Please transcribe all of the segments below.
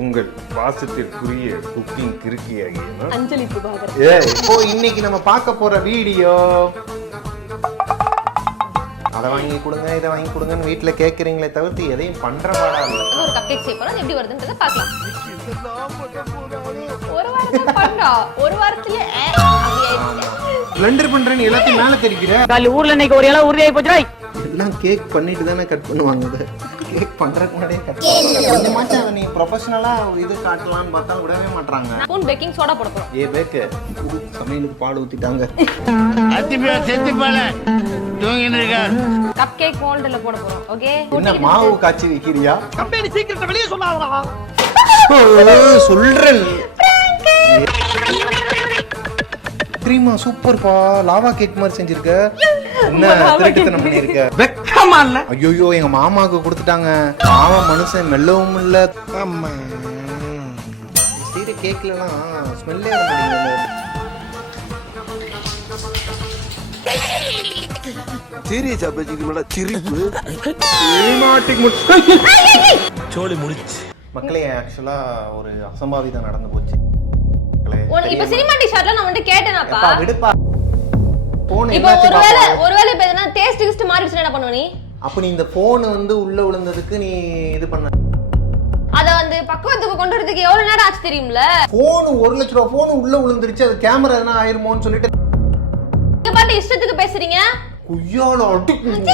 உங்கள் பாசத்திற்குரிய குக்கிங் கிறுக்கியாகிய அஞ்சலி பிரபாகர். இப்போ இன்னைக்கு நம்ம பார்க்க போற வீடியோ, அதை வாங்கி கொடுங்க இதை வாங்கி கொடுங்கன்னு வீட்டுல கேக்குறீங்களே தவிர்த்து எதையும் பண்ற பாடா இல்ல. ஒரு கப் கேக் செய்ய போறோம், எப்படி வருதுன்றத பார்க்கலாம். ஒரு வாரத்துல பண்ணோம், ஒரு வாரத்துல பிளண்டர் பண்றேன்னு எல்லாத்தையும் மேல தெரிக்கிற. காலி ஊர்ல இன்னைக்கு ஒரு இடம் உறுதியாகி போச்சுடா. எல்லாம் கேக் பண்ணிட்டு தானே கட் பண்ணுவாங்க. கேக் பண்றதுக்கு முன்னாடியே கட் பண்ணுவாங்க. கொஞ்சமாச்சும் அதை நீ ப்ரொஃபஷனலா இது காட்டலாம்னு பார்த்தா விடவே மாட்டாங்க. ஸ்பூன் பேக்கிங் சோடா போட போறோம். பேக்கு சமையலுக்கு பால் ஊத்திட்டாங்க. கப் கேக் மோல்டுல போட போறோம். ஓகே, என்ன மாவு காய்ச்சி வைக்கிறியா? கம்பெனி சீக்கிரத்தை வெளியே சொல்லாதடா. சொல்றேன். க்ரீமா சூப்பர்ப்பா, லாவா கேக் மாதிரி செஞ்சிருக்க. என்ன திருட்டுத்தனம் பண்ணிருக்க? வெக்கமா இல்ல? ஐயோ, எங்க மாமாவுக்கு கொடுத்துட்டாங்க. மாமா மனுஷன் மெல்லவும் இல்ல. ஆமா, சீர கேக்லலாம் ஸ்மெல்லே வர மாட்டேங்குது. சீரியஸா பேசிக்கிறீங்களா? சிரிப்பு சோலி முடிச்சு. மக்களே, ஆக்சுவலா ஒரு அசம்பாவிதம் நடந்து போச்சு. இப்ப சினிமாட்டிக் ஷாட்ல நான் வந்து கேட்டேனாப்பா. விடுப்பா. போன் இப்போ ஒருவேளை இப்ப எதனா டேஸ்ட் மாறிடுச்சுனா என்ன பண்ணுவ நீ? அப்ப நீ இந்த போன் வந்து உள்ள விழுந்ததுக்கு நீ இது பண்ண, அத வந்து பக்குவத்துக்கு கொண்டு வரதுக்கு எவ்வளவு நேரம் ஆச்சு தெரியும்ல? போன் 1 லட்சம் ரூபாய் போன் உள்ள விழுந்துருச்சு. அது கேமரா எதனா ஆயிருமோன்னு சொல்லிட்டு நீங்க பாட்டு இஷ்டத்துக்கு பேசுறீங்க. குய்யால அடிக்குங்க.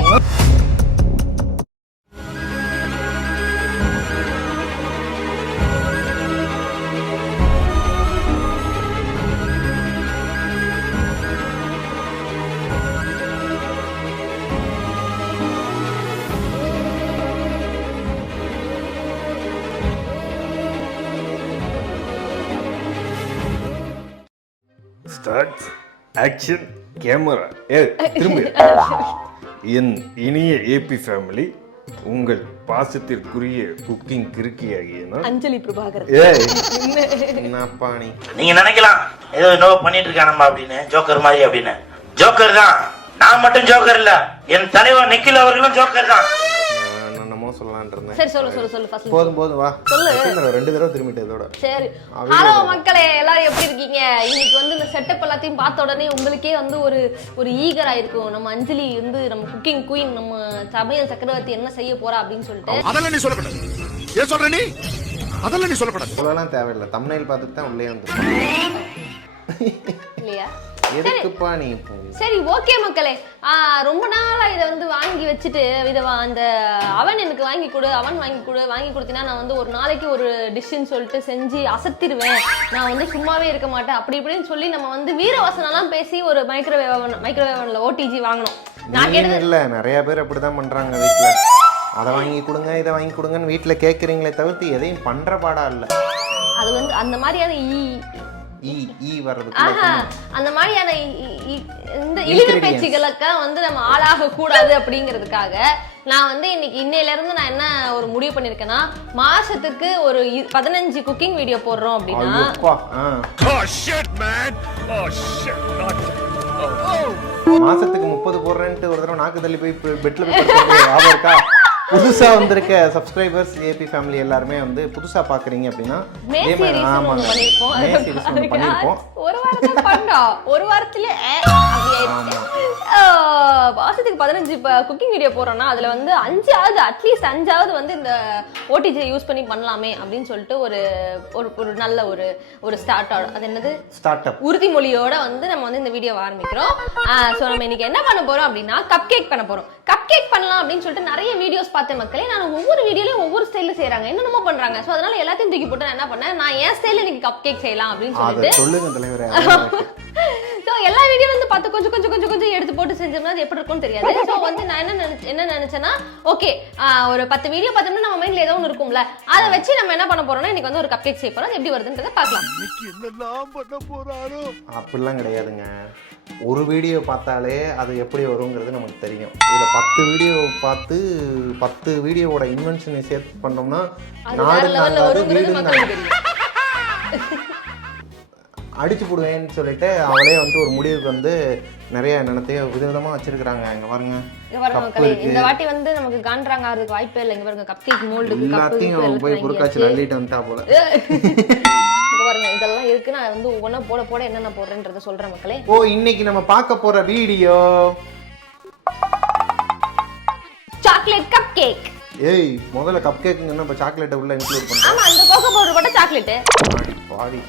Start action camera. திரும்ப. என் இனிய ஏபி ஃபேமிலி, உங்கள் பாசத்திற்குரிய குக்கிங் கிறுக்கியாகிய அஞ்சலி பிரபாகர். என்னப்பா நீங்க நினைக்கலாம் ஏதோ நோ பண்ணிட்டு இருக்கானம்மா அப்படின்னு, ஜோக்கர் மாதிரி அப்படின்னு. ஜோக்கர் தான், நான் மட்டும் ஜோக்கர் இல்ல, என் தலைவர் நிக்கில் அவர்களும் ஜோக்கர் தான். சொல்லலாம்னு இருந்தேன். சரி, சொல்லு ஃபர்ஸ்ட். போதும் வா. சொல்லு. 2 தடவை திரும்பிட்டு இதோட. சரி. ஹலோ மக்களே, எல்லாரும் எப்படி இருக்கீங்க? இன்னைக்கு வந்து இந்த செட்டப் எல்லாத்தையும் பார்த்த உடனே உங்களுக்கே வந்து ஒரு ஈகர் ஆயிருக்கும். நம்ம அஞ்சலி வந்து நம்ம குக்கிங் குயின், நம்ம சமையல் சக்கரவர்த்தி என்ன செய்ய போறா அப்படின்னு சொல்லிட்டு. அதெல்லாம் நீ சொல்லக்கூடாது. ஏன் சொல்ற நீ? அதெல்லாம் நீ சொல்லக்கூடாது. சொல்லலாம் தேவையில்லை. தம்ப்நெயில் பார்த்துட்டு தான் உள்ளே வந்து இல்லையா? எதுக்குப்பா நீ? சரி, ஓகே மக்களே. ரொம்ப நாளா இதை வந்து வாங்கி வச்சுட்டு இதை அந்த அவன் எனக்கு வாங்கி கொடுத்தீங்கன்னா நான் வந்து ஒரு நாளைக்கு ஒரு டிஷ்ஷுன்னு சொல்லிட்டு செஞ்சு அசத்திடுவேன். நான் வந்து சும்மாவே இருக்க மாட்டேன் அப்படி இப்படின்னு சொல்லி நம்ம வந்து வீரவசனம்லாம் பேசி ஒரு மைக்ரோவேவன்ல ஓடிஜி வாங்கணும். நான் கேட்டது இல்ல, நிறைய பேர் அப்படிதான் பண்றாங்க வீட்டுல. அதை வாங்கி கொடுங்க இதை வாங்கி கொடுங்கன்னு வீட்டுல கேக்குறீங்களே தவிர்த்து எதையும் பண்ற பாடா இல்ல. அது வந்து அந்த மாதிரியான அந்த மாதிரியான இந்த இழிவு பேச்சுகளுக்கு வந்து நம்ம ஆளாக கூடாது அப்படிங்கிறதுக்காக நான் வந்து இன்னையில இருந்து நான் என்ன ஒரு முடிவு பண்ணிருக்கேன்னா, மாசத்துக்கு ஒரு 15 குக்கிங் வீடியோ போடுறோம் அப்படின்னா. மாசத்துக்கு 30 போடுறேன்ட்டு ஒரு தடவை நாக்கு தள்ளி போய் பெட்ல போய் இருக்கா? புதுசா வந்திருக்க சப்ஸ்கிரைபர்ஸ் ஏபி ஃபேமிலி எல்லாருமே வந்து புதுசா பாக்குறீங்க அப்படின்னா ஒரு வாரத்துல மாசத்துக்கு 15 குக்கிங் வீடியோ போறோம்னா அதுல வந்து 5ஆவது வந்து இந்த ஓடிஜி யூஸ் பண்ணி பண்ணலாமே அப்படின்னு சொல்லிட்டு ஒரு நல்ல ஒரு ஸ்டார்ட். அது என்னது? ஸ்டார்ட் அப் உறுதிமொழியோட வந்து நம்ம வந்து இந்த வீடியோ ஆரம்பிக்கிறோம். சோ நம்ம இன்னைக்கு என்ன பண்ண போறோம் அப்படின்னா, கப் கேக் பண்ண போறோம். கப் கேக் பண்ணலாம் அப்படின்னு சொல்லிட்டு நிறைய வீடியோஸ் பார்த்த மக்களே, நான் ஒவ்வொரு வீடியோலயும் ஒவ்வொரு ஸ்டைல்ல செய்யறாங்க, என்னென்னமோ பண்றாங்க. சோ அதனால எல்லாத்தையும் தூக்கி போட்டு நான் என்ன பண்ணேன், நான் என் ஸ்டைல்ல இன்னைக்கு கப் கேக் செய்யலாம் அப்படின்னு சொல்லிட்டு சொல்லுங்க தலைவரே. சோ எல்லா வீடியோல இருந்து பார்த்து கொஞ்சம் எடுத்து போட்டு செஞ்சோம்னா அது எப்படி இருக்கும்னு தெரியாது. சோ வந்து நான் என்ன நினைச்சேன்னா, ஓகே ஒரு 10 வீடியோ பார்த்தோம்னா நம்ம மைண்ட்ல ஏதோ ஒன்று இருக்கும்ல, அதை வச்சு நம்ம என்ன பண்ண போறோம்னா இன்னைக்கு வந்து ஒரு கப் கேக் செய்ய போறோம். எப்படி வருதுன்றதை பார்க்கலாம். அப்படிலாம் கிடையாதுங்க. ஒரு வீடியோ பார்த்தாலே அது எப்படி வருங்கிறது நமக்கு தெரியும். இதுல 10 வீடியோ பார்த்து 10 வீடியோவோட இன்வென்ஷனை சேர்த்து பண்ணோம்னா நாடு அடிச்சு போடுவேன்னு சொல்லிட்டு அவளே வந்து ஒரு முடிவுக்கு வந்து நிறைய நிலத்தையும் விதவிதமா வச்சிருக்காங்க. இங்க பாருங்க, இங்க பாருங்க கப்பு மக்களே, இருக்கு. இந்த வாட்டி வந்து நமக்கு காண்றாங்க ஆறதுக்கு வாய்ப்பே இல்லை. இங்க பாருங்க கப் கேக் மோல்டுக்கு எல்லாத்தையும் அவன் போய் பொருட்காட்சி அள்ளிட்டு வந்துட்டா போல. இங்க பாருங்க இதெல்லாம் இருக்கு. நான் வந்து ஒவ்வொன்றா போட போட என்னென்ன போடுறேன்றதை சொல்றேன் மக்களே. ஓ, இன்னைக்கு நம்ம பார்க்க போற வீடியோ சாக்லேட் கப் கேக். ஏய், முதல்ல கப் கேக்குங்கன்னா இப்ப சாக்லேட்டை உள்ள இன்க்ளூட் பண்றோம். ஆமா, அந்த கோகோ பவுடர் போட்ட சாக்லேட். பாடி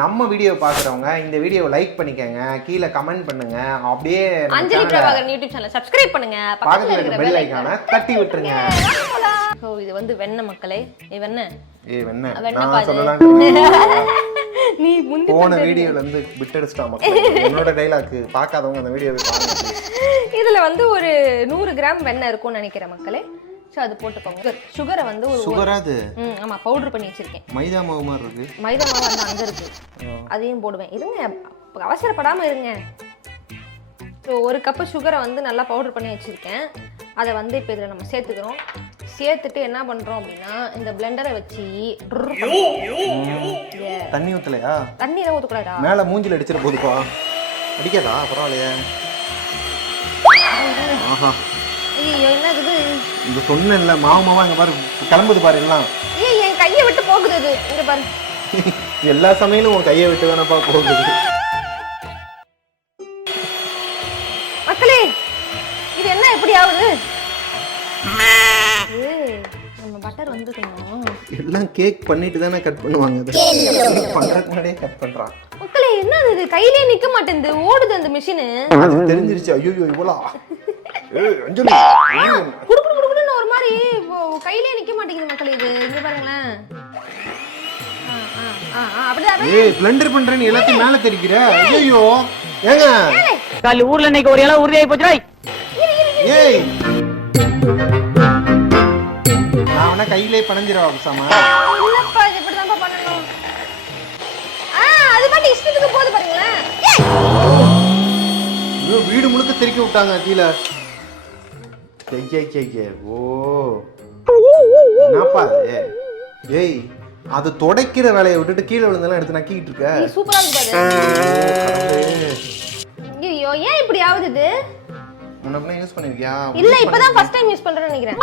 நம்ம வீடியோ பாக்குறவங்க இந்த வீடியோவை லைக் பண்ணிக்கங்க, கீழே கமெண்ட் பண்ணுங்க, அப்படியே அஞ்சலி பிரபாகரன் யூடியூப் சேனலை சப்ஸ்கிரைப் பண்ணுங்க, பக்கத்துல இருக்கிற பெல் ஐகானை தட்டி விட்டுருங்க. ஓ, இது வந்து வெண்ணெய் மக்களே. வெண்ணெய். ஏய் வெண்ணெய், வெண்ணெய் நான் பாரு. சொல்லலாம். நீ முந்தி போன வீடியோல இருந்து விட்டடிச்சிட்டா மக்கள். என்னோட டைலாக் பார்க்காதவங்க அந்த வீடியோவை பாருங்க. இதுல வந்து ஒரு 100 கிராம் வெண்ணெய் இருக்கும்னு நினைக்கிறேன் மக்களே. சோ அது போட்டுக்கோங்க. சுகரை வந்து ஒரு சுகரா அது? ஆமா, பவுடர் பண்ணி வச்சிருக்கேன். மைதா மாவு மாதிரி இருக்கு. மைதா மாவு வந்து அங்க இருக்கு, அதையும் போடுவேன். இருங்க, அவசரப்படாம இருங்க. ஸோ 1 கப்பு சுகரை வந்து நல்லா பவுடர் பண்ணி வச்சிருக்கேன். அதை வந்து இப்போ இதில் நம்ம சேர்த்துக்கிறோம். சேர்த்துட்டு என்ன பண்றோம் அப்படின்னா, இந்த பிளெண்டரை வச்சு தண்ணி ஊத்தலையா? தண்ணியில ஊற்றக்கூடாதா? மேல மூஞ்சில அடிச்சிட போதுப்பா. அடிக்காதா? பரவாயில்லையே. ஆஹா, ஐயோ என்னது இந்த சொன்ன இல்ல மாவு மாவா இங்க பாரு கிளம்புது பாரு எல்லாம். ஏய், என் கையை விட்டு போகுது அது. இங்க பாரு, எல்லா சமையலும் உன் கையை விட்டு தானப்பா போகுது. மக்களே இது என்ன எப்படி ஆகுது? ஏய், நம்ம பட்டர் வந்துக்கணும். எல்லாம் கேக் பண்ணிட்டு தானே கட் பண்ணுவாங்க. அது பண்றதுக்கு முன்னாடியே கட் பண்றான். மக்களே என்னது இது? கையிலே நிக்க மாட்டேங்குது, ஓடுது அந்த மிஷினு. அது தெரிஞ்சிருச்சு. ஐயோ இவ்வளோ. ஏய் அஞ்சலி, குடு குடு குடுன்னு ஒரு மாதிரி கையிலே நிக்க மாட்டேங்குது மக்களே. இது இங்க பாருங்களேன். அப்படிதான். ஏய் பிளெண்டர் பண்றேன்னு எல்லாத்தையும் மேல தெரிக்கிற. ஐயோ ஏங்க, காலி ஊர்ல இன்னைக்கு ஒரு இடம் உறுதியாகி போச்சுடா. ஏய் நான் வேணா கையிலே பணஞ்சிரவா சாமா? இல்லப்பா, இது இப்படிதான்ப்பா பண்ணணும். அது பாட்டு இஷ்டத்துக்கு போகுது பாருங்களேன். ஐயோ, வீடு முழுக்க தெறிக்க விட்டாங்க கீழே. ஓ என்னப்பா இது? ஏய், அது துடைக்கிற வேலையை விட்டுட்டு கீழே விழுந்தெல்லாம் எடுத்து நக்கிட்டு இருக்க. நீ சூப்பரா இருக்கு பாரு. ஐயோ, ஏன் இப்படி ஆகுது இது? முன்ன யூஸ் பண்ணிருக்கியா? இல்ல, இப்பதான் ஃபர்ஸ்ட் டைம் யூஸ் பண்றேன்னு நினைக்கிறேன்.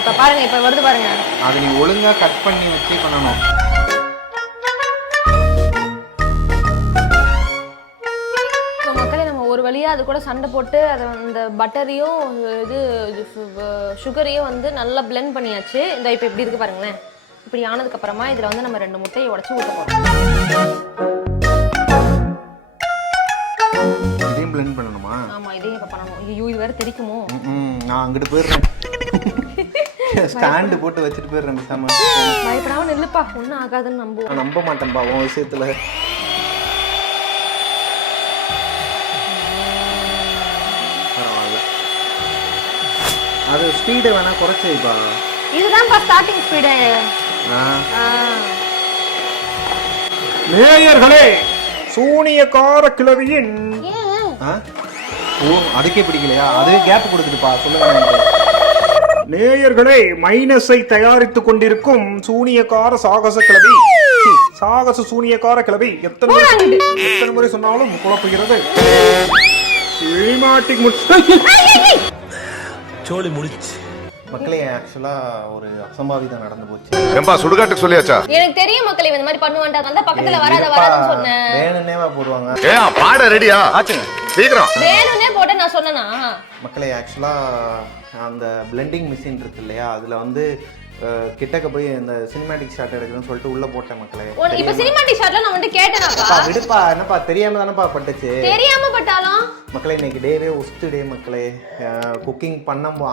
இப்ப பாருங்க, இப்ப வருது பாருங்க. அது நீ ஒழுங்கா கட் பண்ணி வச்சு பண்ணணும். மக்களே, நம்ம ஒரு வழியா அது கூட சண்டை போட்டு அதை அந்த பட்டரையும் இது சுகரையும் வந்து நல்லா பிளெண்ட் பண்ணியாச்சு. இந்த இப்ப எப்படி இருக்கு பாருங்களேன். இப்படி ஆனதுக்கு அப்புறமா இதுல வந்து நம்ம 2 முட்டையை உடைச்சு ஊத்த போறோம். இதையும் பிளெண்ட் பண்ணணுமா? ஆமா, இதையும் இப்ப பண்ணணும். ஐயோ, இது வேற தெரிக்குமோ? நான் அங்கிட்டு போயிடுறேன். ஸ்டாண்டு போட்டு வச்சுட்டு போயிடுறேன் பேசாம. பயப்படாம நில்லுப்பா, ஒன்னும் ஆகாதுன்னு நம்புவோம். நான் நம்ப மாட்டேன்பா உன் விஷயத்துல. பரவாயில்ல, அது ஸ்பீடை வேணா குறைச்சேப்பா. இதுதான்ப்பா ஸ்டார்டிங் ஸ்பீடு. நேயர்களே, சூனியக்கார கிழவியின் ஓ, அதுக்கே பிடிக்கலையா? அதுவே கேப் கொடுத்துட்டுப்பா. சொல்லுங்க நேயர்களே, மைனஸை தயாரித்துக் கொண்டிருக்கும் சூனியக்கார சாகச கிழவி, சாகச சூனியக்கார கிழவி எத்தனை முறை சொன்னாலும் குழப்புகிறது. சோலி முடிச்சு மக்களே, ஆக்சுவலா ஒரு அசம்பாவிதம் நடந்து போச்சு. ஏம்பா சுடுகாட்டுக்கு சொல்லியாச்சா? எனக்கு தெரியும் மக்களே, இந்த மாதிரி பண்ணுவான்டா. அந்த பக்கத்துல வராதுன்னு சொன்னேன். வேணும்னேவா போடுவாங்க? ஏன் பாட ரெடியா ஆச்சுங்க சீக்கிரம். வேணும்னே போட்டு நான் சொன்னேனா? மக்களே, ஆக்சுவலா அந்த பிளெண்டிங் மிஷின் இருக்கு இல்லையா, அதுல வந்து கிட்டக்க போய் இந்த சினிமேட்டிக் ஷாட் எடுக்கணும்னு சொல்லிட்டு உள்ள போட்டேன் மக்களே. இப்ப சினிமாட்டிக் ஷாட்ல நான் வந்து கேட்டேனாப்பா. விடுப்பா, என்னப்பா தெரியாம தானப்பா பட்டுச்சு. தெரியாம பட்டாலும் மக்களே, இன்னைக்கு டேவே ஒஸ்ட் டே மக்களே. குக்கிங்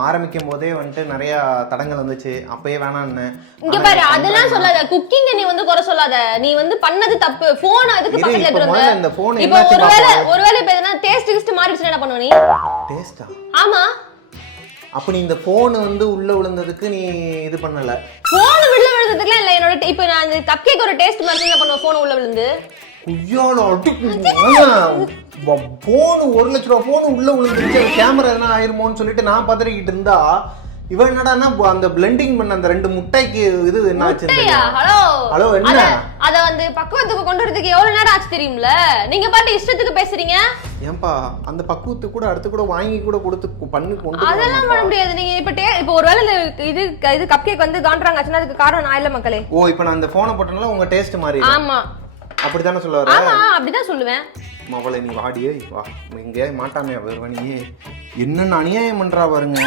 ஆரம்பிக்கும் போதே வந்துட்டு நிறைய தடங்கள் வந்துச்சு. அப்பயே வேணான்னு. இங்க பாரு, அதெல்லாம் சொல்லாத. குக்கிங் நீ வந்து குறை சொல்லாத. நீ வந்து பண்ணது தப்பு. போன் அதுக்கு பக்கத்துல எடுத்துட்டு இந்த போன் இப்போ ஒருவேளை இப்ப எதனா டேஸ்ட் மாறிடுச்சுனா என்ன பண்ணுவ நீ? டேஸ்டா? ஆமா. அப்ப நீ இந்த போன் வந்து உள்ள விழுந்ததுக்கு நீ இது பண்ணல? போன் உள்ள விழுந்ததுக்குலாம் இல்ல. என்னோட இப்ப நான் இந்த கப் கேக் ஒரு டேஸ்ட் மாதிரி என்ன பண்ணுவேன்? போன் உள்ள விழுந்து குய்யால போன் 1 லட்ச ரூபா போன் உள்ள விழுந்துருச்சு. கேமரா எதனா ஆயிருமோன்னு சொல்லிட்டு நான் பதறிக்கிட்டு இருந்தா இவன் என்னடான்னா அந்த பிளெண்டிங் பண்ண அந்த 2 முட்டைக்கு இது என்ன ஆச்சு முட்டையா? ஹலோ ஹலோ என்ன அத வந்து பக்குவத்துக்கு கொண்டு வரதுக்கு எவ்வளவு நேரம் ஆச்சு தெரியும்ல? நீங்க பாட்டு இஷ்டத்துக்கு பேசுறீங்க. ஏன்பா அந்த பக்குவத்துக்கு கூட அடுத்து கூட வாங்கி கூட கொடுத்து பண்ணி கொண்டு அதெல்லாம் பண்ண முடியாது. நீங்க இப்ப ஒருவேளை இது இது கப் கேக் வந்து காண்ட்ராங்க ஆச்சுன்னா அதுக்கு காரணம் நான் இல்ல மக்களே. ஓ இப்போ நான் அந்த போனை போட்டனால உங்க டேஸ்ட் மாறி ஆமா அப்படிதானே சொல்ல வர? ஆமா அப்படிதான் சொல்லுவேன். மவளை நீ வாடியே வா இங்கே மாட்டாமையா வருவனியே என்னென்ன அநியாயம் பண்றா பாருங்க.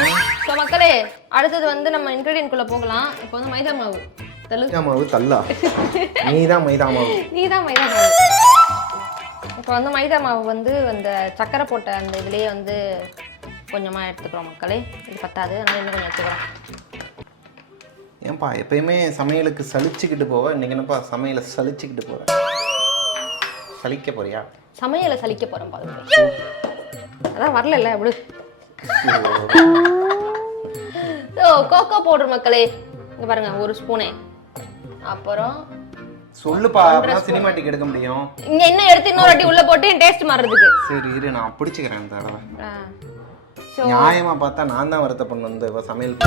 சோ மக்களே அடுத்தது வந்து நம்ம இன்கிரிடியன்ட் குள்ள போகலாம். இப்போ வந்து மைதா மாவு. மைதா மாவு தள்ளா நீதான் மைதா மாவு. நீதான் மைதா மாவு. இப்போ வந்து மைதா மாவு வந்து அந்த சக்கரை போட்ட அந்த இதுலயே வந்து கொஞ்சமா எடுத்துக்கிறோம் மக்களே. இது பத்தாது, அதனால இன்னும் கொஞ்சம் எடுத்துக்கிறோம். ஏன்பா எப்பயுமே சமையலுக்கு சலிச்சுக்கிட்டு போவ, இன்னைக்கு என்னப்பா சமையலை சலிச்சுக்கிட்டு போற? சலிக்க போறியா? சமையலை சலிக்க போறோம் பாருங்க. அதான் வரல விடு. கோகோ பவுடர் மக்களே இங்க பாருங்க 1 ஸ்பூனே. அப்புறம் சொல்லுப்பா அப்பதான் சினிமாட்டிக் எடுக்க முடியும். இங்க என்ன எடுத்து இன்னொரு வாட்டி உள்ள போட்டு டேஸ்ட் மாறதுக்கு. சரி இரு நான் பிடிச்சுக்கிறேன் இந்த தடவை. நியாயமா பார்த்தா நான் தான் வருத்த பண்ண இந்த சமையல்.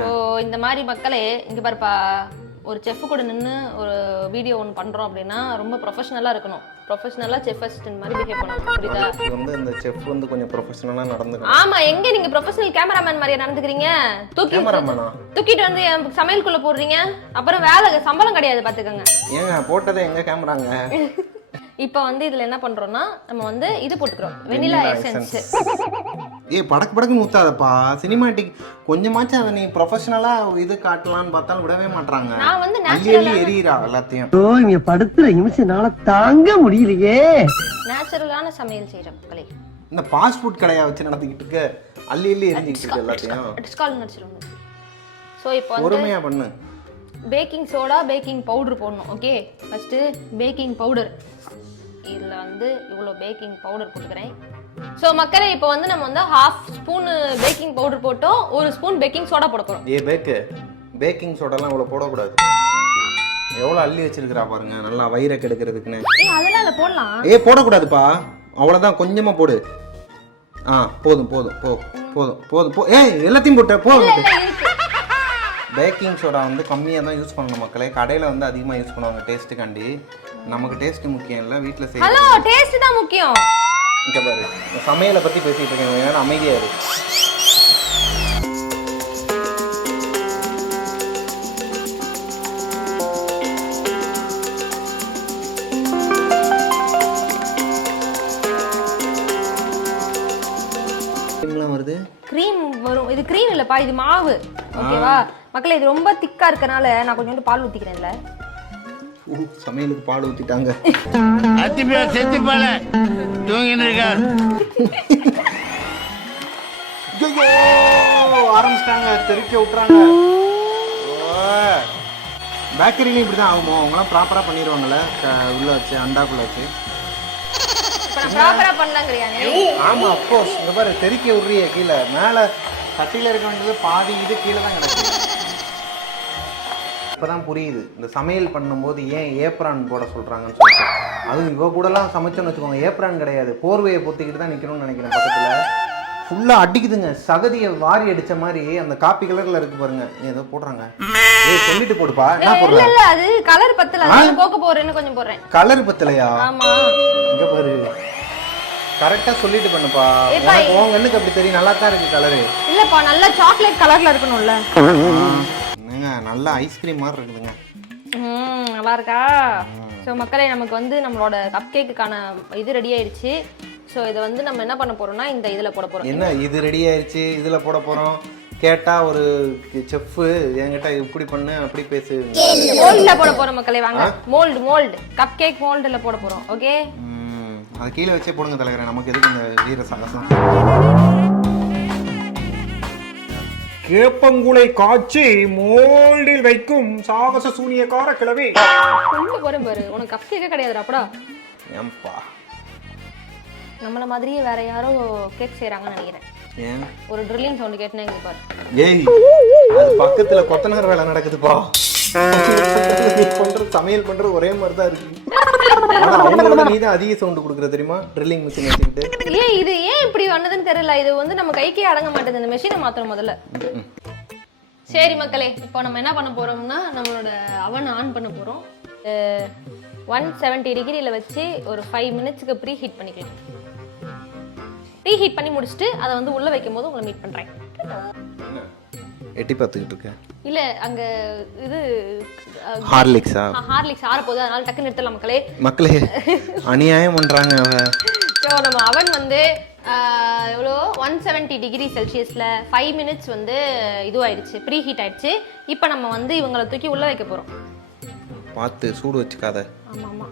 ஸோ இந்த மாதிரி மக்களே இங்க பாருப்பா, ஒரு செஃப் கூட நின்று ஒரு வீடியோ ஒன்று பண்றோம் அப்படின்னா ரொம்ப ப்ரொஃபஷனலா இருக்கணும். ப்ரொஃபஷனலா செஃப் அசிஸ்டன்ட் மாதிரி பிஹேவ் பண்ணணும். புரியுதா? வந்து இந்த செஃப் வந்து கொஞ்சம் ப்ரொஃபஷனலா நடந்துக்கணும். ஆமா, எங்க நீங்க ப்ரொஃபஷனல் கேமராமேன் மாதிரியா நடந்துக்கிறீங்க? தூக்கிட்டு வந்து சமையலுக்குள்ள போடுறீங்க. அப்புறம் வேலை சம்பளம் கிடையாது பாத்துக்கோங்க. ஏங்க போட்டதே எங்க கேமராங்க. இப்போ வந்து இதுல என்ன பண்றோம்னா நம்ம வந்து இது போட்டுக்கிறோம், வெனிலா எசன்ஸ். படக்கு படக்கு ஊத்தாதப்பா. சினிமாட்டிக் கொஞ்சமாச்சும் அதை நீ ப்ரொஃபஷனலா இது காட்டலாம்னு பார்த்தாலும் விடவே மாட்டாங்க. நான் வந்து நேச்சுரலா எரியறா எல்லாத்தையும். இங்க படுத்துற நிமிஷம்னால தாங்க முடியலையே. நேச்சுரலான சமையல் செய்யற மக்களே. இந்த ஃபாஸ்ட் ஃபுட் கடையா வச்சு நடத்திக்கிட்டு இருக்க அள்ளி எரிஞ்சிட்டு இருக்க எல்லாத்தையும். டிஸ்கால் நடிச்சிரும். சோ இப்போ வந்து பொறுமையா பண்ணு. பேக்கிங் சோடா, பேக்கிங் பவுடர் போடணும். Okay, first baking powder. இதுல வந்து இவ்வளோ பேக்கிங் பவுடர் போட்டுக்கிறேன். ஸோ மக்களே இப்போ வந்து நம்ம வந்து 1/2 ஸ்பூன் பேக்கிங் பவுடர் போட்டோம், 1 ஸ்பூன் பேக்கிங் சோடா போட போறோம். பேக்கிங் சோடாலாம் இவ்வளோ போடக்கூடாது. எவ்வளோ அள்ளி வச்சிருக்கிறா பாருங்க, நல்லா வயிறை கெடுக்கிறதுக்குன்னு. அதெல்லாம் அதில் போடலாம். போடக்கூடாதுப்பா, அவ்வளோதான் கொஞ்சமா போடு. போதும் போதும் போதும் போதும் போ. எல்லாத்தையும் போட்ட போதும். பேக்கிங் சோடா வந்து கம்மியாக தான் யூஸ் பண்ணணும் மக்களே. கடையில் வந்து அதிகமாக யூஸ் பண்ணுவாங்க டேஸ்ட்டுக்காண்டி. நமக்கு டேஸ்ட் முக்கியம் இல்லை, வீட்டில் செய்ய. ஹலோ, டேஸ்ட் தான் முக்கியம். இங்கே பாரு, சமையலை பற்றி பேசிட்டு இருக்கேன், ஏன்னா அமைதியாக இரு. வருது க்ரீம் வரும். இது க்ரீம் இல்லப்பா, இது மாவு. ஓகேவா மக்களே, இது ரொம்ப திக்கா இருக்கனால நான் கொஞ்சம் பால் ஊத்திக்கிறேன்ல. சமையலுக்கு பால் ஊத்திட்டாங்க. ஆரம்பிச்சிட்டாங்க, தெறிக்க விட்டுறாங்க. பேக்கரிலையும் இப்படிதான் ஆகுமோ? அவங்களாம் ப்ராப்பரா பண்ணிடுவாங்கல்ல, உள்ள வச்சு அண்டாக்குள்ள வச்சு. ஆமா அப்கோர்ஸ். இங்க பாரு, தெறிக்க விடுறிய கீழே மேல சட்டியில இருக்க வேண்டியது பாதி இது கீழே தான் கிடக்கு. இப்பதான் புரியுது இந்த சமையல் பண்ணும்போது ஏன் ஏப்ரான் போட சொல்றாங்கன்னு சொல்லிட்டு. அதுவும் இவ கூடலாம் சமைச்சோன்னு வச்சுக்கோங்க, ஏப்ரான் கிடையாது, போர்வையை பொத்திக்கிட்டு தான் நிக்கணும்னு நினைக்கிறேன். பக்கத்துல ஃபுல்லா அடிக்குதுங்க, சகதியை வாரி அடிச்ச மாதிரி. அந்த காப்பி கலர்ல இருக்கு பாருங்க, ஏதோ போடுறாங்க. சொல்லிட்டு போடுப்பா. என்ன போடுற? இல்ல அது கலர் பத்தல, நான் கோகோ பவுடர் கொஞ்சம் போடுறேன். கலர் பத்தலையா? ஆமா. இங்க பாரு, கரெக்டா சொல்லிட்டு பண்ணுப்பா. உங்க கண்ணுக்கு அப்படி தெரியும், நல்லா தான் இருக்கு கலரு. இல்லப்பா, நல்ல சாக்லேட் கலர்ல இருக்கணும்ல. நல்ல ஐஸ்கிரீம் மாதிரி இருக்குதுங்க. நல்லா இருக்கா? ஸோ மக்களே, நமக்கு வந்து நம்மளோட கப் கேக்குக்கான இது ரெடி ஆயிடுச்சு. ஸோ இதை வந்து நம்ம என்ன பண்ண போறோம்னா இந்த இதுல போட போறோம். என்ன இது ரெடி ஆயிடுச்சு, இதுல போட போறோம்? கேட்டா ஒரு செஃப் என்கிட்ட இப்படி பண்ணு அப்படி பேசு. மோல்ட்ல போட போறோம் மக்களே, வாங்க. மோல்டு கப் கேக் மோல்டுல போட போறோம். ஓகே, அது கீழே வச்சே போடுங்க தலைவரே, நமக்கு எதுக்கு இந்த வீர சாகசம்? கேப்பங்குளை காய்ச்சி மோல்டில் வைக்கும் சாகச சூனியக்கார கிழவி. கொண்டு போறேன் பாரு, உனக்கு கப் கேக்கே கிடையாது அப்படா. ஏம்பா, நம்மள மாதிரியே வேற யாரோ கேக் செய்யறாங்கன்னு நினைக்கிறேன். ஏன் ஒரு ட்ரில்லிங் சவுண்ட் கேட்டுனே இங்க பாரு. ஏய், அது பக்கத்துல கொத்தனார் வேலை நடக்குதுப்பா. நீ பண்ற சமையல் பண்றது ஒரே மாதிரி தான் இருக்கு. ஆனா அவங்களோட நீ தான் அதிக சவுண்ட் கொடுக்குற தெரியுமா, ட்ரில்லிங் மிஷின் வச்சுக்கிட்டு. இது ஏன் இப்படி வந்ததுன்னு தெரியல. இது வந்து நம்ம கைக்கே அடங்க மாட்டேங்குது. இந்த மெஷினை மாத்திரம் முதல்ல. சரி மக்களே, இப்போ நம்ம என்ன பண்ண போறோம்னா நம்மளோட அவன் ஆன் பண்ண போறோம். 170 டிகிரியில வச்சு ஒரு 5 மினிட்ஸ்க்கு ப்ரீ ஹீட் பண்ணிக்கலாம். ப்ரீ ஹீட் பண்ணி முடிச்சுட்டு அதை வந்து உள்ள வைக்கும் போது உங்களை மீட் பண்றேன். எட்டி பார்த்துக்கிட்டு இருக்கேன். இல்ல அங்க இது ஹார்லிக்ஸா? ஹார்லிக்ஸ் ஆற போகுது, அதனால டக்கு நிறுத்தலாம் மக்களே. மக்களே அநியாயம் பண்றாங்க. ஸோ நம்ம அவன் வந்து எவ்வளோ 170 டிகிரி செல்சியஸில் 5 மினிட்ஸ் வந்து இதுவாயிடுச்சு, ப்ரீ ஹீட் ஆயிடுச்சு. இப்போ நம்ம வந்து இவங்களை தூக்கி உள்ள வைக்க போறோம். பார்த்து சூடு வச்சுக்காத. ஆமா ஆமா.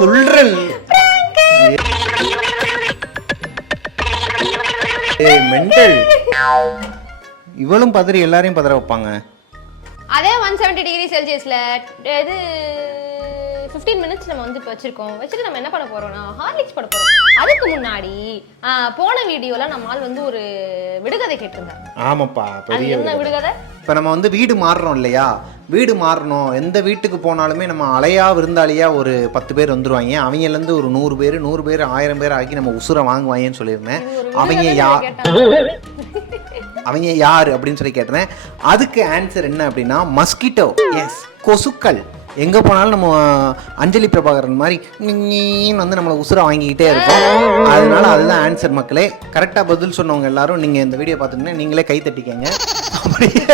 சொல்றேன். ஏய் மெண்டல், இவளும் பதறி எல்லாரையும் பதற வைப்பாங்க. அதே 170 டிகிரி செல்சியஸ்ல இது 15 மினிட்ஸ் நம்ம வந்து இப்போ வச்சிருக்கோம். வச்சுட்டு நம்ம என்ன பண்ண போறோம்னா ஹார்லிக்ஸ் போட போறோம். அதுக்கு முன்னாடி போன வீடியோல நம்ம ஆள் வந்து ஒரு விடுகதை கேட்டிருந்தாங்க. ஆமாப்பா, பெரிய என்ன விடுகதை? இப்போ நம்ம வந்து வீடு மாறுறோம் இல்லையா, வீடு மாறணும். எந்த வீட்டுக்கு போனாலுமே நம்ம அலையா விருந்தாளியா ஒரு 10 பேர் வந்துருவாங்க. அவங்கலேருந்து ஒரு 100 பேர் 1000 பேர் ஆக்கி நம்ம உசுரை வாங்குவாங்கன்னு சொல்லியிருந்தேன். அவங்க யார் அப்படின்னு சொல்லி கேட்டேன். அதுக்கு ஆன்சர் என்ன அப்படின்னா மஸ்கிட்டோ. எஸ், கொசுக்கள். எங்கே போனாலும் நம்ம அஞ்சலி பிரபாகரன் மாதிரி வந்து நம்மளை உசுரை வாங்கிக்கிட்டே இருக்கோம். அதனால அதுதான் ஆன்சர் மக்களே. கரெக்டாக பதில் சொன்னவங்க எல்லாரும் நீங்கள் இந்த வீடியோ பார்த்துக்கிட்டே நீங்களே கை தட்டிக்கங்க. அப்படியே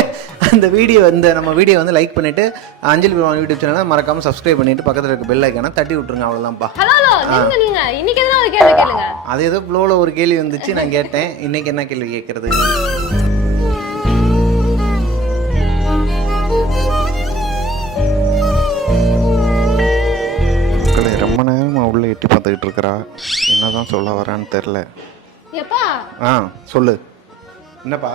அந்த வீடியோ நம்ம வீடியோ வந்து லைக் பண்ணிட்டு அஞ்சலி பிரபாகரன் யூடியூப் சேனலை மறக்காம சப்ஸ்கிரைப் பண்ணிட்டு பக்கத்தில் இருக்க பெல் ஐக்கான தட்டி விட்டுருங்க. அவ்வளோதான்ப்பா. அது ஏதோ ஃப்ளோவில் ஒரு கேள்வி வந்துச்சு, நான் கேட்டேன். இன்னைக்கு என்ன கேள்வி கேட்கறது? ரொம்ப நேரமா உள்ள எட்டி பார்த்துக்கிட்டு இருக்கிறா, என்னதான் சொல்ல வரான்னு தெரியல. சொல்லு என்னப்பா?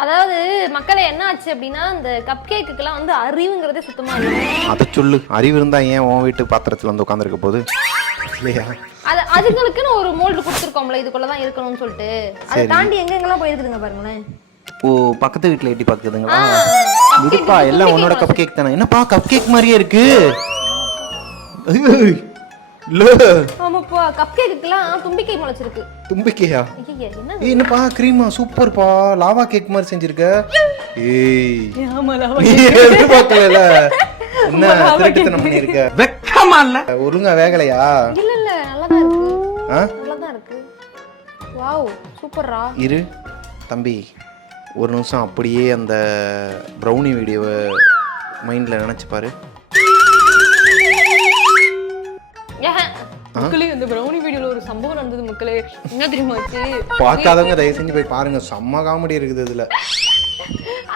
அதாவது மக்களே என்ன ஆச்சு அப்படின்னா இந்த கப் கேக்குக்கெல்லாம் வந்து அறிவுங்கிறதே சுத்தமா இல்லை. அதை சொல்லு. அறிவு இருந்தா ஏன் உன் வீட்டு பாத்திரத்துல வந்து உட்காந்துருக்க போது இல்லையா? அதுங்களுக்குன்னு ஒரு மோல்டு கொடுத்துருக்கோம்ல, இதுக்குள்ளதான் இருக்கணும்னு சொல்லிட்டு. அதை தாண்டி எங்கெங்கெல்லாம் போயிருக்குதுங்க பாருங்களேன். ஓ, பக்கத்து வீட்டுல எட்டி பாக்குதுங்களா? விடுப்பா, எல்லாம் உன்னோட கப் கேக் தானே. என்னப்பா கப் கேக் மாதிரியே இருக்கு. ஆமாப்பா, கப் கேக்குக்கெல்லாம் தும்பிக்கை முளைச்சிருக்கு. தும்பிக்கையா? என்னப்பா கிரீமா சூப்பர்ப்பா, லாவா கேக் மாதிரி செஞ்சிருக்க. ஏய் எதிர்பார்க்கல. என்ன திருட்டுத்தனம் பண்ணிருக்க? வெக்கமா இல்ல? ஒழுங்கா வேகலையா? இல்ல இல்ல, நல்லாதான் இருக்கு. நல்லாதான் இருக்கு. வாவ், சூப்பர்ரா. இரு தம்பி ஒரு நிமிஷம், அப்படியே அந்த ப்ரௌனி வீடியோவை மைண்ட்ல நினைச்சு பாரு. மக்களே, இந்த ப்ரௌனி வீடியோல ஒரு சம்பவம் நடந்தது மக்களே. என்ன தெரியுமா ஆச்சு? பார்க்காதவங்க தயவு செஞ்சு போய் பாருங்க, செம்ம காமெடி இருக்குது அதுல.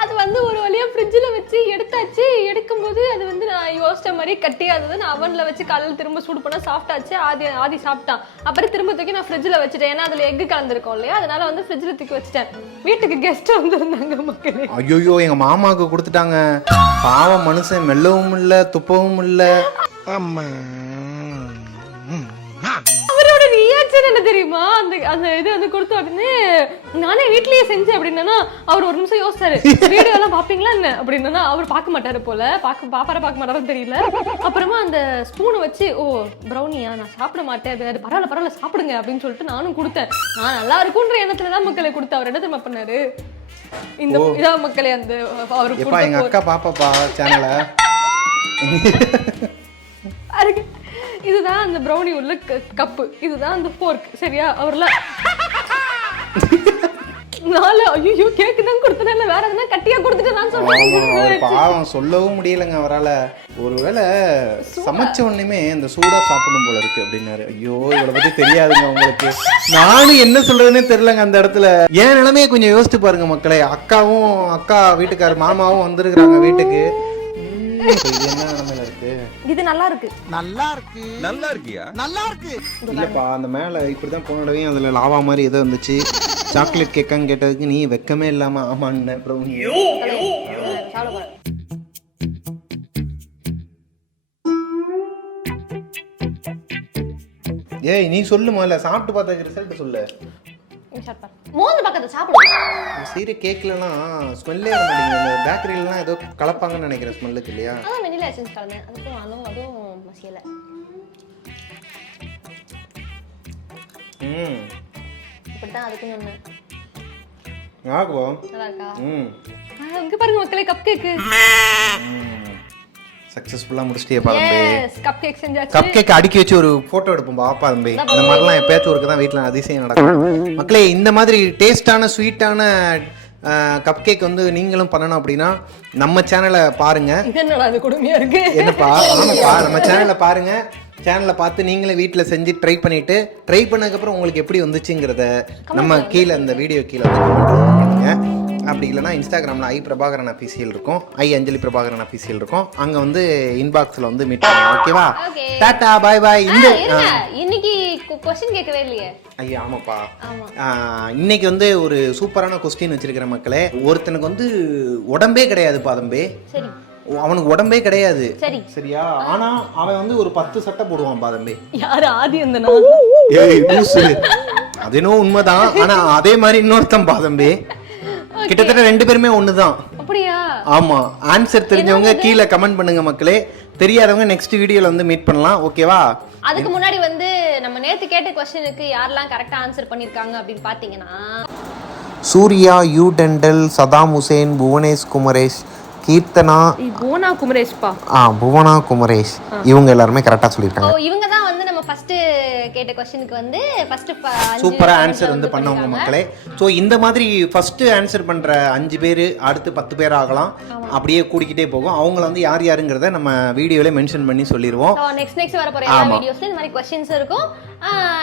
அது வந்து ஒரு வழியா ஃப்ரிட்ஜ்ல வச்சு எடுத்தாச்சு. எடுக்கும்போது அது வந்து நான் யோசிச்ச மாதிரி கட்டியா இருந்தது. நான் அவன்ல வச்சு காலையில் திரும்ப சூடு பண்ணா சாஃப்ட் ஆச்சு. ஆதி சாப்பிட்டான். அப்புறம் திரும்ப தூக்கி நான் ஃப்ரிட்ஜ்ல வச்சுட்டேன். ஏன்னா அதுல எக் கலந்துருக்கோம் இல்லையா, அதனால வந்து ஃப்ரிட்ஜ்ல தூக்கி வச்சுட்டேன். வீட்டுக்கு கெஸ்ட் வந்திருந்தாங்க மக்களே. ஐயோ, எங்க மாமாவுக்கு கொடுத்துட்டாங்க. பாவம் மனுஷன், மெல்லவும் இல்ல துப்பவும் இல்ல. அவரோட ரியாக்ஷன் என்ன தெரியுமா? அந்த இது வந்து கொடுத்த உடனே நானே வீட்லயே செஞ்சேன் அப்படின்னா அவர் ஒரு நிமிஷம் யோசிச்சாரு. வீடியோ எல்லாம் பாப்பீங்களா என்ன அப்படின்னா அவர் பார்க்க மாட்டாரு போல. பார்க்க மாட்டாரும் தெரியல. அப்புறமா அந்த ஸ்பூனை வச்சு ஓ ப்ரௌனியா நான் சாப்பிட மாட்டேன் அப்படின்னு, பரவாயில்ல சாப்பிடுங்க அப்படின்னு சொல்லிட்டு நானும் கொடுத்தேன். நான் நல்லா இருக்குன்ற எண்ணத்துலதான் மக்களை கொடுத்த. அவர் என்ன தெரியுமா பண்ணாரு? இந்த இதான் மக்களே அந்த அவரு எங்க அக்கா பாப்பாப்பா சேனல இதுதான் அந்த ப்ரௌனி உள்ள கப்பு, இதுதான் அந்த ஃபோர்க். சரியா? அவர்ல நாலு ஐயோ கேக்கு தான் கொடுத்தேன், வேற எதுனா கட்டியா கொடுத்துட்டேன்னு சொல்றேன். பாவம் சொல்லவும் முடியலங்க அவரால. ஒருவேளை சமைச்ச உடனே இந்த சூடா சாப்பிடணும் போல இருக்கு அப்படின்னாரு. ஐயோ, இவளை பத்தி தெரியாதுங்க உங்களுக்கு. நானும் என்ன சொல்றதுன்னே தெரியலங்க அந்த இடத்துல. என் நிலைமையை கொஞ்சம் யோசிச்சு பாருங்க மக்களே. அக்கா வீட்டுக்காரர் மாமாவும் வந்திருக்கிறாங்க வீட்டுக்கு. என்ன நிலைமையில இருக்கு? இது நல்லா இருக்கு. நல்லா இருக்கியா? நல்லா இருக்கு. இல்லப்பா, அந்த மேல இப்படிதான் போன தடவையும் அதுல லாவா மாதிரி ஏதோ இருந்துச்சு. சாக்லேட் கேக்கான்னு கேட்டதுக்கு நீ வெக்கமே இல்லாம ஆமான்னு ப்ரௌனி. ஏய் நீ சொல்லு முதல்ல, சாப்பிட்டு பார்த்த ரிசல்ட் சொல்லு. மோந்து பக்கத்தை சாப்பிடுவோம். சீரி கேக்லலாம் ஸ்மெல்லே வர மாட்டேங்குது. இந்த பேக்கரியிலலாம் ஏதோ கலப்பாங்கன்னு நினைக்கிறேன் ஸ்மெல்லுக்கு இல்லையா? அதான் வெண்ணிலா எசன்ஸ் கலந்தேன். அதுவும் மசியல. இப்படிதான் அதுக்குன்னு ஒண்ணு. ஆகுவா? நல்லா இருக்கா? இங்க பாருங்க மக்களே, கப் கேக். சக்சஸ்ஃபுல்லா முடிச்சிட்டே பாருங்க. எஸ், கப் கேக் செஞ்சாச்சு. கப் கேக் அடுக்கி வச்சு ஒரு போட்டோ எடுப்போம் பாப்பா தம்பி. இந்த மாதிரிலாம் எப்பயாச்சும் ஒருக்கு தான் வீட்டில் அதிசயம் நடக்கும். மக்களே, இந்த மாதிரி டேஸ்டான ஸ்வீட்டான கப் கேக் வந்து நீங்களும் பண்ணணும் அப்படின்னா நம்ம சேனலை பாருங்க. என்னடா அது கொடுமையா இருக்கு? என்னப்பா? ஆமாப்பா, நம்ம சேனலை பாருங்க. சேனலை பார்த்து நீங்களே வீட்டில் செஞ்சு ட்ரை பண்ணிட்டு ட்ரை பண்ணதுக்கப்புறம் உங்களுக்கு எப்படி வந்துச்சுங்கிறத நம்ம கீழே இந்த வீடியோ கீழே வந்து கமெண்ட் பண்ணுங்க. அப்படி இல்லைனா இன்ஸ்டாகிராமில் ஐ பிரபாகரன் அஃபீஷியல் இருக்கும், ஐ அஞ்சலி பிரபாகரன் அஃபீஷியல் இருக்கும். அங்கே வந்து இன்பாக்ஸில் வந்து மீட் பண்ணுவோம். ஓகேவா? டாடா பாய் பாய். இன்னைக்கு क्वेश्चन கேட்கவே இல்லையே. ஐயா ஆமாப்பா, இன்னைக்கு வந்து ஒரு சூப்பரான கொஸ்டின் வச்சிருக்கிற மக்களே. ஒருத்தனுக்கு வந்து உடம்பே கிடையாதுப்பா தம்பி. சரி, அவனுக்கு உடம்பே கிடையாது. சரி சரியா? ஆனா அவன் வந்து ஒரு 10 சட்டை போடுவான் பாதம்பி. யாரு? ஆதி வந்தனா? ஏய் லூசு, அது என்னோ உண்மைதான். ஆனா அதே மாதிரி இன்னொருத்தன் பாதம்பி. கிட்டத்தட்ட 2 பேருமே ஒண்ணுதான். அப்படியா? ஆமா. ஆன்சர் தெரிஞ்சவங்க கீழே கமெண்ட் பண்ணுங்க மக்களே. தெரியாதவங்க நெக்ஸ்ட் வீடியோல வந்து மீட் பண்ணலாம். ஓகேவா? அதுக்கு முன்னாடி வந்து நம்ம நேத்து கேட்ட क्वेश्चनக்கு யாரெல்லாம் கரெக்ட்டா ஆன்சர் பண்ணிருக்காங்க அப்படினு பாத்தீங்கன்னா, சூர்யா, யூ டெண்டல், சதாம் ஹுசேன், புவனேஷ் குமரேஷ், கீர்த்தனா, புவனா குமரேஷ்பா. புவனா குமரேஷ், இவங்க எல்லாருமே கரெக்டா சொல்லிருக்காங்க. இவங்க தான் வந்து நம்ம ஃபர்ஸ்ட் கேட்ட क्वेश्चनக்கு வந்து ஃபர்ஸ்ட் சூப்பரா ஆன்சர் வந்து பண்ணவங்க மக்களே. ஸோ இந்த மாதிரி ஃபர்ஸ்ட் ஆன்சர் பண்ற 5 பேர் அடுத்து 10 பேர் ஆகலாம். அப்படியே கூடிக்கிட்டே போகும். அவங்கள வந்து யார் யாருங்கிறத நம்ம வீடியோல மென்ஷன் பண்ணி சொல்லிடுவோம். நெக்ஸ்ட் வர போற எல்லா வீடியோஸ்ல இந்த மாதிரி क्वेश्चंस இருக்கும்.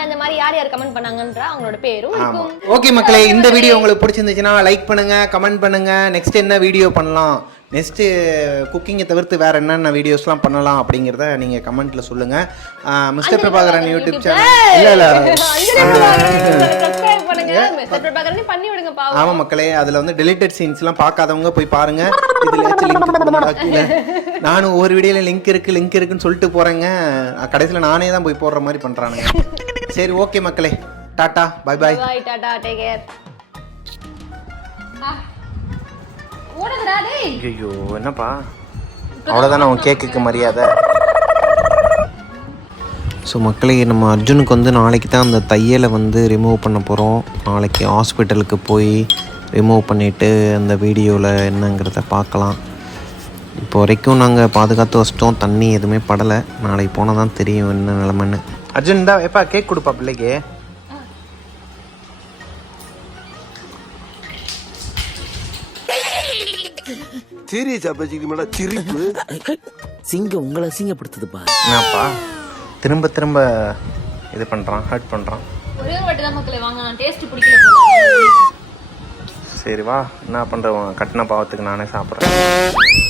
இந்த மாதிரி யார் யார் கமெண்ட் பண்ணாங்கன்ற அவங்களோட பேரும் இருக்கும். ஓகே மக்களே, இந்த வீடியோ உங்களுக்கு பிடிச்சிருந்துச்சுன்னா லைக் பண்ணுங்க, கமெண்ட் பண்ணுங்க. நெக்ஸ்ட் என்ன வீடியோ பண்ணலாம், நெக்ஸ்ட்டு குக்கிங்கை தவிர்த்து வேறு என்னென்ன வீடியோஸ்லாம் பண்ணலாம் அப்படிங்கிறத நீங்கள் கமெண்ட்டில் சொல்லுங்கள். மிஸ்டர் பிரபாகரன் யூடியூப் சேனல் இல்லை ஆமாம் மக்களே, அதில் வந்து டெலிட்டட் சீன்ஸ்லாம் பார்க்காதவங்க போய் பாருங்கள். இதில் லிங்க் நானும் ஒரு வீடியோவில் லிங்க் இருக்குன்னு சொல்லிட்டு போகிறேங்க. கடைசியில் நானே தான் போய் போடுற மாதிரி பண்ணுறானுங்க. சரி ஓகே மக்களே, tata bye bye. Tata, take care. ஐயோ என்னப்பா, அவ்வளோதானே உன் கேக்குக்கு மரியாதை. ஸோ மக்களே, நம்ம அர்ஜுனுக்கு வந்து நாளைக்கு தான் அந்த தையலை வந்து ரிமூவ் பண்ண போகிறோம். நாளைக்கு ஹாஸ்பிட்டலுக்கு போய் ரிமூவ் பண்ணிவிட்டு அந்த வீடியோவில் என்னங்கிறத பார்க்கலாம். இப்போ வரைக்கும் நாங்கள் பாதுகாத்து வச்சிட்டோம், தண்ணி எதுவுமே படலை. நாளைக்கு போனால் தான் தெரியும் என்ன நிலமைன்னு. அர்ஜுன் தான் எப்பா கேக் கொடுப்பா பிள்ளைக்கு. சீரியஸா பேசிக்கிட்டு சிரிப்பு சிங்கம் உங்களை சிங்கப்படுத்துதுப்பா. என்னப்பா திரும்ப திரும்ப இது பண்ணுறான், ஹர்ட் பண்ணுறான். ஒரே ஒரு வாட்டி தான் மக்களே வாங்க, நான் டேஸ்ட் பிடிக்கல போல. சரி வா, என்ன பண்ணுறேன், கட்டின பாவத்துக்கு நானே சாப்பிட்றேன்.